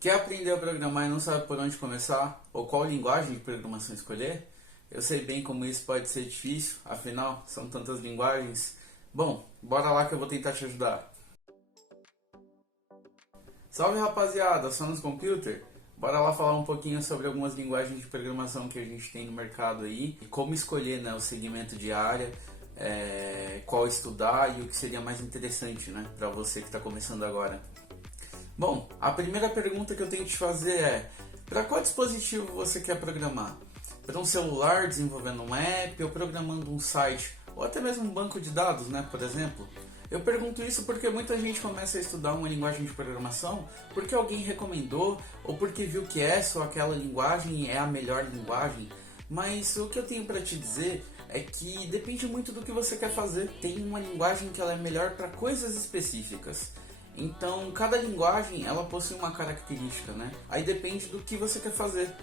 Quer aprender a programar e não sabe por onde começar? Ou qual linguagem de programação escolher? Eu sei bem como isso pode ser difícil, afinal, são tantas linguagens. Bom, bora lá que eu vou tentar te ajudar. Salve rapaziada, Sonos Computer! Bora lá falar um pouquinho sobre algumas linguagens de programação que a gente tem no mercado aí e como escolher, né, o segmento de área, qual estudar e o que seria mais interessante, né, para você que está começando agora. Bom, a primeira pergunta que eu tenho que te fazer é: para qual dispositivo você quer programar? Para um celular desenvolvendo um app ou programando um site ou até mesmo um banco de dados, né, por exemplo? Eu pergunto isso porque muita gente começa a estudar uma linguagem de programação porque alguém recomendou ou porque viu que essa ou aquela linguagem é a melhor linguagem. Mas o que eu tenho para te dizer é que depende muito do que você quer fazer. Tem uma linguagem que ela é melhor para coisas específicas. Então, cada linguagem ela possui uma característica, né? Aí depende do que você quer fazer.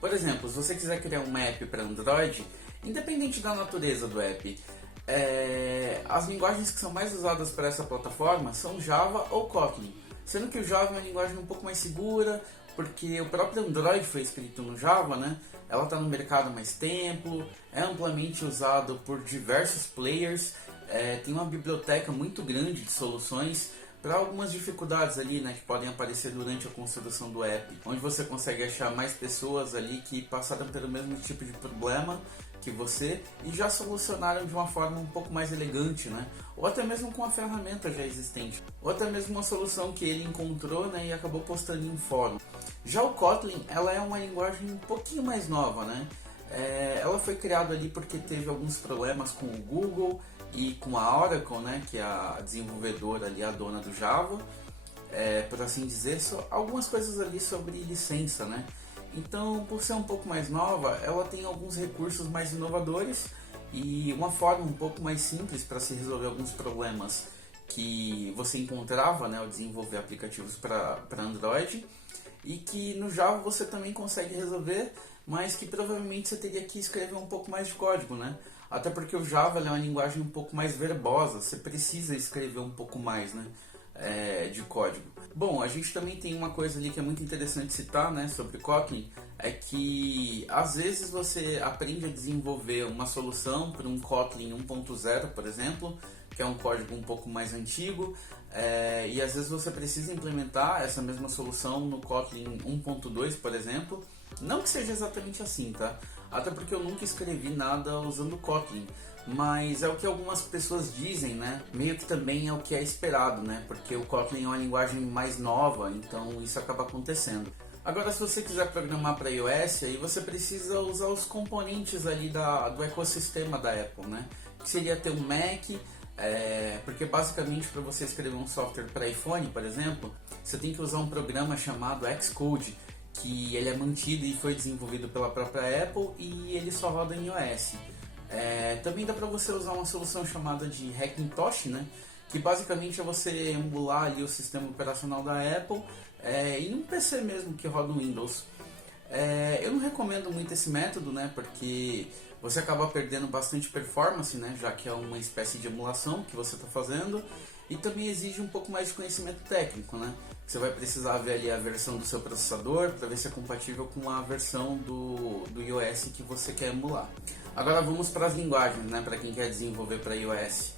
Por exemplo, se você quiser criar um app para Android, independente da natureza do app, as linguagens que são mais usadas para essa plataforma são Java ou Kotlin. Sendo que o Java é uma linguagem um pouco mais segura, porque o próprio Android foi escrito no Java, né? Ela está no mercado há mais tempo, é amplamente usado por diversos players, tem uma biblioteca muito grande de soluções para algumas dificuldades ali, né, que podem aparecer durante a construção do app, onde você consegue achar mais pessoas ali que passaram pelo mesmo tipo de problema que você e já solucionaram de uma forma um pouco mais elegante, né? Ou até mesmo com a ferramenta já existente, ou até mesmo uma solução que ele encontrou, né, e acabou postando em fórum. Já o Kotlin, ela é uma linguagem um pouquinho mais nova, né? Ela foi criada ali porque teve alguns problemas com o Google e com a Oracle, né, que é a desenvolvedora ali, a dona do Java, por assim dizer, só algumas coisas ali sobre licença, né? Então, por ser um pouco mais nova, ela tem alguns recursos mais inovadores e uma forma um pouco mais simples para se resolver alguns problemas que você encontrava, né, ao desenvolver aplicativos para Android, e que no Java você também consegue resolver, mas que provavelmente você teria que escrever um pouco mais de código, né? Até porque o Java é uma linguagem um pouco mais verbosa, você precisa escrever um pouco mais, né, de código. Bom, a gente também tem uma coisa ali que é muito interessante citar, né, sobre Kotlin, é que às vezes você aprende a desenvolver uma solução para um Kotlin 1.0, por exemplo, que é um código um pouco mais antigo, e às vezes você precisa implementar essa mesma solução no Kotlin 1.2, por exemplo. Não que seja exatamente assim, tá? Até porque eu nunca escrevi nada usando Kotlin, mas é o que algumas pessoas dizem, né? Meio que também é o que é esperado, né? Porque o Kotlin é uma linguagem mais nova, então isso acaba acontecendo. Agora, se você quiser programar para iOS, aí você precisa usar os componentes ali do ecossistema da Apple, né? Que seria ter um Mac, porque basicamente para você escrever um software para iPhone, por exemplo, você tem que usar um programa chamado Xcode, que ele é mantido e foi desenvolvido pela própria Apple e ele só roda em iOS. Também dá para você usar uma solução chamada de Hackintosh, né? Que basicamente é você emular ali o sistema operacional da Apple em um PC mesmo que roda o Windows. Eu não recomendo muito esse método, né? Porque você acaba perdendo bastante performance, né? Já que é uma espécie de emulação que você está fazendo, e também exige um pouco mais de conhecimento técnico, né? Você vai precisar ver ali a versão do seu processador para ver se é compatível com a versão do iOS que você quer emular. Agora vamos para as linguagens, né? Para quem quer desenvolver para iOS.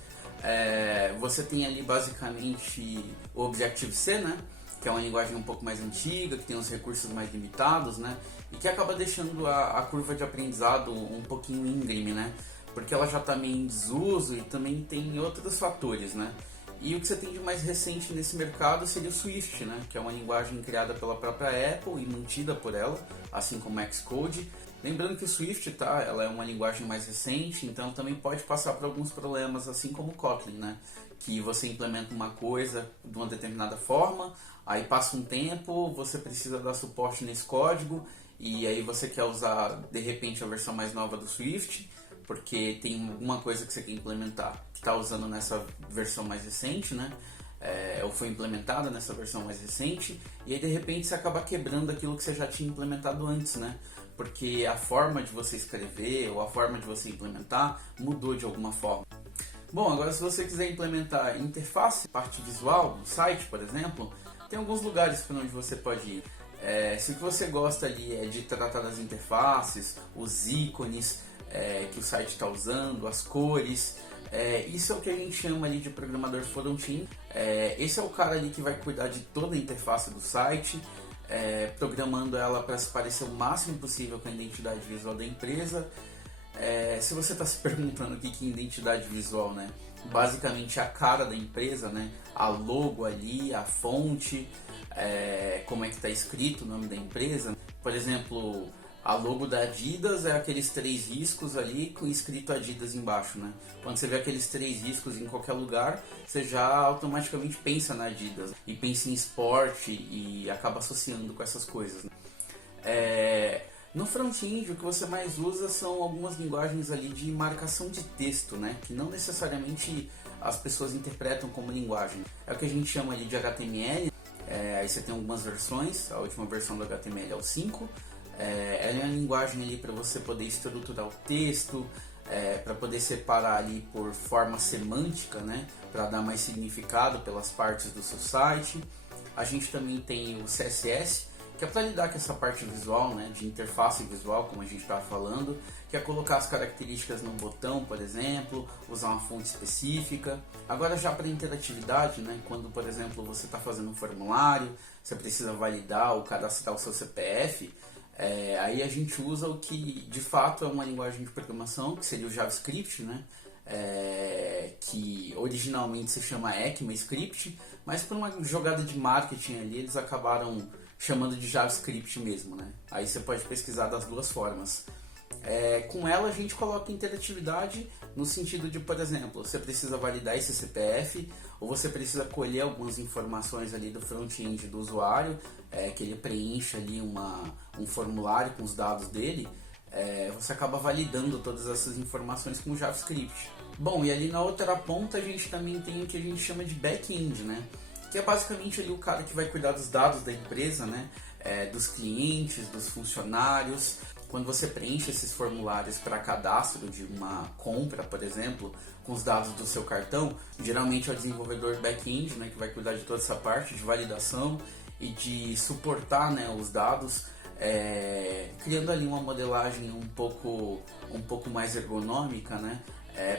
Você tem ali basicamente o Objective-C, né? Que é uma linguagem um pouco mais antiga, que tem os recursos mais limitados, né? E que acaba deixando a curva de aprendizado um pouquinho íngreme, né? Porque ela já está meio em desuso e também tem outros fatores, né? E o que você tem de mais recente nesse mercado seria o Swift, né? Que é uma linguagem criada pela própria Apple e mantida por ela, assim como o Xcode. Lembrando que o Swift, tá? Ela é uma linguagem mais recente, então também pode passar por alguns problemas, assim como o Kotlin, né? Que você implementa uma coisa de uma determinada forma, aí passa um tempo, você precisa dar suporte nesse código, e aí você quer usar, de repente, a versão mais nova do Swift, porque tem alguma coisa que você quer implementar que está usando nessa versão mais recente, né? Ou foi implementada nessa versão mais recente, e aí de repente você acaba quebrando aquilo que você já tinha implementado antes, né? Porque a forma de você escrever ou a forma de você implementar mudou de alguma forma. Bom, agora se você quiser implementar interface, parte visual do site, por exemplo, tem alguns lugares para onde você pode ir. Se o que você gosta ali é de tratar das interfaces, os ícones que o site está usando, as cores, isso é o que a gente chama ali de programador front-end. Esse é o cara ali que vai cuidar de toda a interface do site, programando ela para se parecer o máximo possível com a identidade visual da empresa. Se você está se perguntando o que é identidade visual, né? Basicamente a cara da empresa, né? A logo ali, a fonte, como é que está escrito o nome da empresa. Por exemplo, a logo da Adidas é aqueles 3 riscos ali com escrito Adidas embaixo, né? Quando você vê aqueles 3 riscos em qualquer lugar, você já automaticamente pensa na Adidas e pensa em esporte e acaba associando com essas coisas, né? No front-end, o que você mais usa são algumas linguagens ali de marcação de texto, né? Que não necessariamente as pessoas interpretam como linguagem. É o que a gente chama ali de HTML. Aí você tem algumas versões, a última versão do HTML é o 5. Ela é uma linguagem ali para você poder estruturar o texto, para poder separar ali por forma semântica, né? Para dar mais significado pelas partes do seu site. A gente também tem o CSS, que é para lidar com essa parte visual, né, de interface visual, como a gente estava falando, que é colocar as características no botão, por exemplo, usar uma fonte específica. Agora já para interatividade, né, quando, por exemplo, você está fazendo um formulário, você precisa validar ou cadastrar o seu CPF, aí a gente usa o que de fato é uma linguagem de programação, que seria o JavaScript, né, que originalmente se chama ECMAScript, mas por uma jogada de marketing ali, eles acabaram chamando de JavaScript mesmo, né? Aí você pode pesquisar das duas formas. Com ela a gente coloca interatividade no sentido de, por exemplo, você precisa validar esse CPF ou você precisa colher algumas informações ali do front-end do usuário, que ele preencha ali um formulário com os dados dele, você acaba validando todas essas informações com o JavaScript. Bom, e ali na outra ponta a gente também tem o que a gente chama de back-end, né? Que é basicamente ali o cara que vai cuidar dos dados da empresa, né? Dos clientes, dos funcionários. Quando você preenche esses formulários para cadastro de uma compra, por exemplo, com os dados do seu cartão, geralmente é o desenvolvedor back-end, né, que vai cuidar de toda essa parte de validação e de suportar, né, os dados, criando ali uma modelagem um pouco mais ergonômica, né?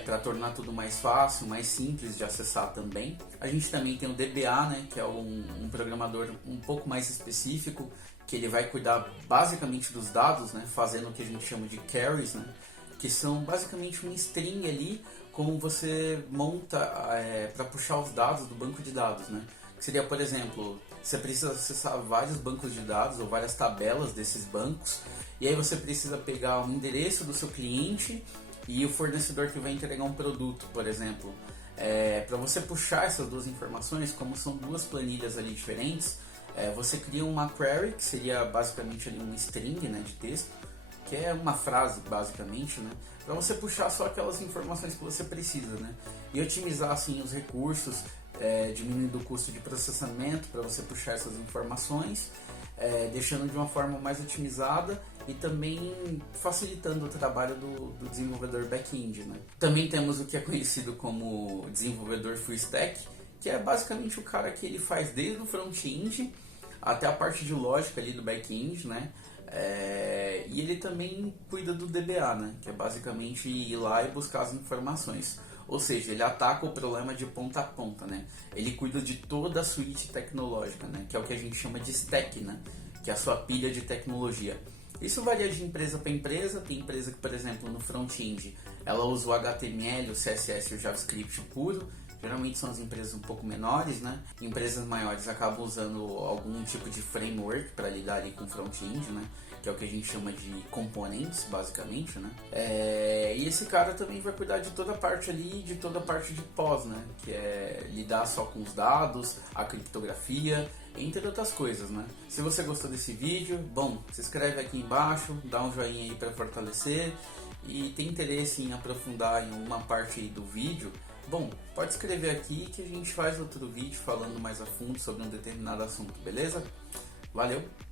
Para tornar tudo mais fácil, mais simples de acessar também. A gente também tem o DBA, né, que é um programador um pouco mais específico, que ele vai cuidar basicamente dos dados, né, fazendo o que a gente chama de carries, né, que são basicamente um string ali, como você monta para puxar os dados do banco de dados, né. Que seria, por exemplo, você precisa acessar vários bancos de dados ou várias tabelas desses bancos, e aí você precisa pegar o endereço do seu cliente e o fornecedor que vai entregar um produto, por exemplo. Para você puxar essas duas informações, como são duas planilhas ali diferentes, você cria uma query, que seria basicamente ali um string, né, de texto, que é uma frase basicamente, né, para você puxar só aquelas informações que você precisa, né, e otimizar assim os recursos, diminuindo o custo de processamento para você puxar essas informações, deixando de uma forma mais otimizada e também facilitando o trabalho do desenvolvedor back-end, né? Também temos o que é conhecido como desenvolvedor full stack, que é basicamente o cara que ele faz desde o front-end até a parte de lógica ali do back-end, né? E ele também cuida do DBA, né? Que é basicamente ir lá e buscar as informações. Ou seja, ele ataca o problema de ponta a ponta, né? Ele cuida de toda a suíte tecnológica, né? Que é o que a gente chama de stack, né? Que é a sua pilha de tecnologia. Isso varia de empresa para empresa. Tem empresa que, por exemplo, no front-end, ela usa o HTML, o CSS e o JavaScript puro. Geralmente são as empresas um pouco menores, né? Empresas maiores acabam usando algum tipo de framework para lidar ali com front-end, né? Que é o que a gente chama de componentes, basicamente, né? E esse cara também vai cuidar de toda a parte ali, de toda a parte de pós, né? Que é lidar só com os dados, a criptografia, entre outras coisas, né? Se você gostou desse vídeo, bom, se inscreve aqui embaixo, dá um joinha aí para fortalecer e tem interesse em aprofundar em uma parte aí do vídeo, bom, pode escrever aqui que a gente faz outro vídeo falando mais a fundo sobre um determinado assunto, beleza? Valeu!